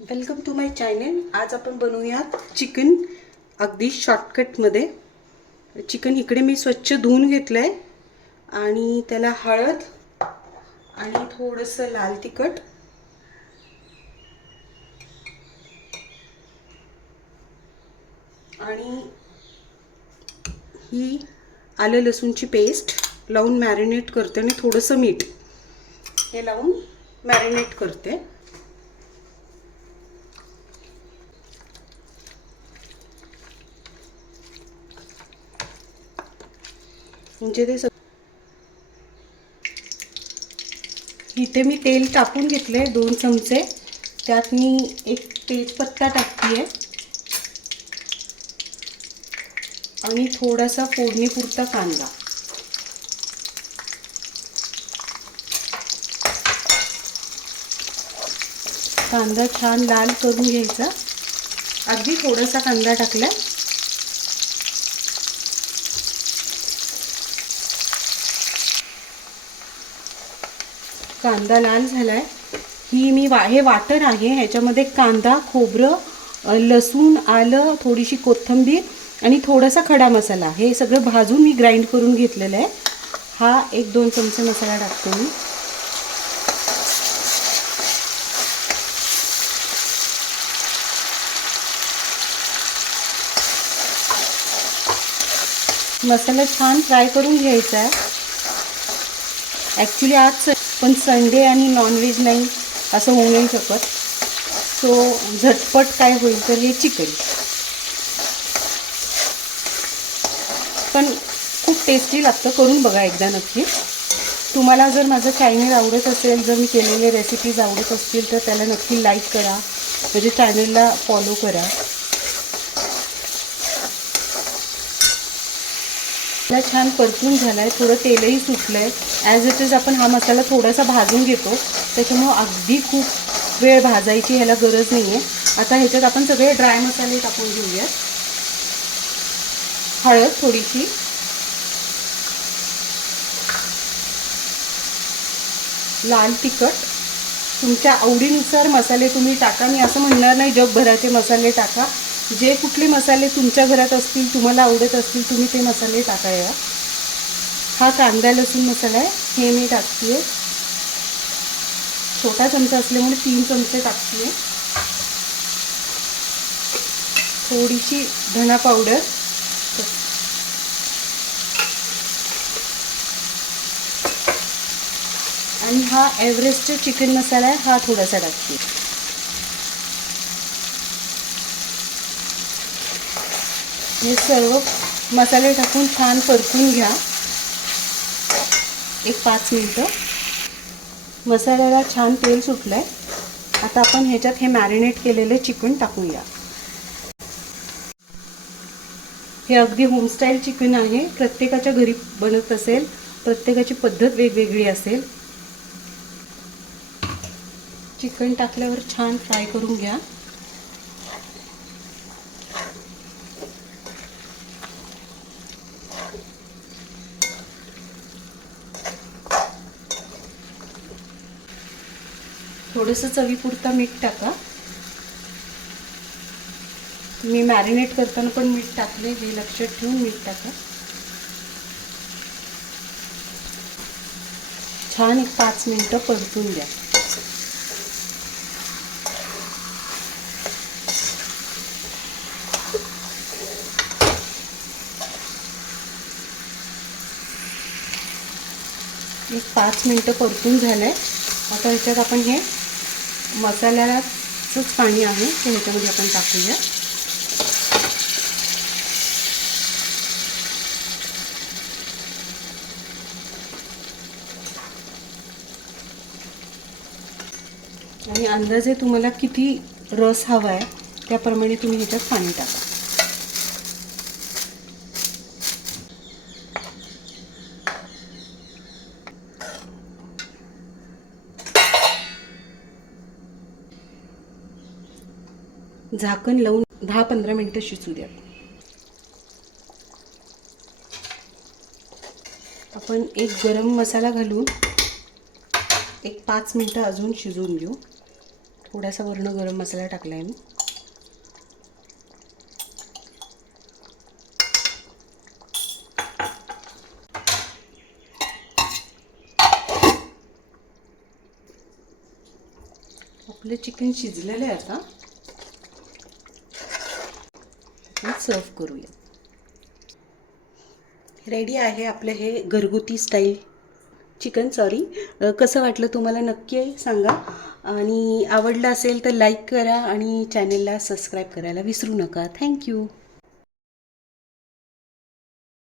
Welcome to my channel. आज आपण बनवूयात चिकन अगदी शॉर्टकटमध्ये। चिकन इकडे मी स्वच्छ धुवून घेतलंय आणि त्याला हळद आणि थोडंसं लाल तिखट आणि ही आलं लसूणची पेस्ट लावून मॅरिनेट करते आणि थोडंसं मीठ हे लावून मॅरिनेट करते। म्हणजे ते इथे मी तेल टाकून घेतले 2 चमचे। त्यात मी एक तेजपत्ता टाकते आणि थोडासा फोडणीपुरता कांदा। कांदा छान लाल करून घ्यायचा। अगदी थोडासा कांदा टाकला। कांदा लाल झालाय। ही मी हे वाटण आहे, ह्याच्यामध्ये कांदा, खोबरं, लसूण, आलं, थोडीशी कोथिंबीर आणि थोडासा खडा मसाला हे सगळं भाजून मी ग्राइंड करून घेतलेलं आहे। हा 1-2 चमचे मसाला टाकतो मी। मसाला छान फ्राय करून घ्यायचा आहे। ॲक्च्युली आज पण संडे आणि नॉनव्हेज नाही असं होऊ नाही शकत, सो झटपट काय होईल तर हे चिकन पण खूप टेस्टी लागतं। करून बघा एकदा नक्की। तुम्हाला जर माझं चॅनल आवडत असेल, जर मी केलेले रेसिपीज आवडत असतील तर त्याला नक्की लाईक करा, म्हणजे चॅनलला फॉलो करा। मला छान परतून झालाय, थोडं तेलही सुटलंय। ॲज इट इज आपण हा मसाला थोडासा भाजून घेतो, त्याच्यामुळं अगदी खूप वेळ भाजायची ह्याला गरज नाही आहे। आता ह्याच्यात आपण सगळे ड्राय मसाले टाकून घेऊयात। हळद थोडीशी, लाल तिखट, तुमच्या आवडीनुसार मसाले तुम्ही टाका। मी असं म्हणणार नाही जगभराचे मसाले टाका, जे कुठले मसाले तुमच्या घरात असतील, तुम्हाला आवडत असतील, तुम्ही ते मसाले टाकाया। हा कांदा लसूण मसाला आहे, हे मी टाकते। छोटा चमचा असल्यामुळे 3 चमचे टाकते। थोडीशी धना पावडर आणि हा एव्हरेस्ट चिकन मसाला आहे, हा थोडासा टाकते। हे सर्व मसाले टाकून छान परतून घ्या 1-5 मिनिटं। मसाल्याला छान तेल सुटलंय। आता आपण ह्याच्यात हे मॅरिनेट केलेले चिकन टाकूया। हे अगदी होमस्टाईल चिकन आहे, प्रत्येकाच्या घरी बनत असेल, प्रत्येकाची पद्धत वेगवेगळी असेल। चिकन टाकल्यावर छान फ्राय करून घ्या। थोडंसं चवीपुरता मीठ टाका। मी मॅरिनेट करताना पण मीठ टाकले, हे लक्षात ठेवून मीठ टाका। छान 1-5 मिनिटं परतून द्या। एक 5 मिनिटं परतून झालंय। आता ह्याच्यात आपण हे मसाल्याचंच पाणी आहे ते ह्याच्यामध्ये आपण टाकूया। आणि अंदाजे तुम्हाला किती रस हवा आहे त्याप्रमाणे तुम्ही ह्याच्यात पाणी टाका। झाकण लावून 10-15 मिनिटं शिजू द्या। आपण एक गरम मसाला घालून 1-5 मिनिटं अजून शिजवून घेऊ। थोडासा वर्ण गरम मसाला टाकला आहे मी. आपलं चिकन शिजलेलं आहे आता. सर्व करूया. रेडी आहे आपलं हे घरगुती स्टाईल चिकन. कसं वाटलं तुम्हाला नक्की सांगा. आणि आवडलं असेल तर लाईक करा आणि चॅनलला सबस्क्राईब करायला विसरू नका. थँक्यू.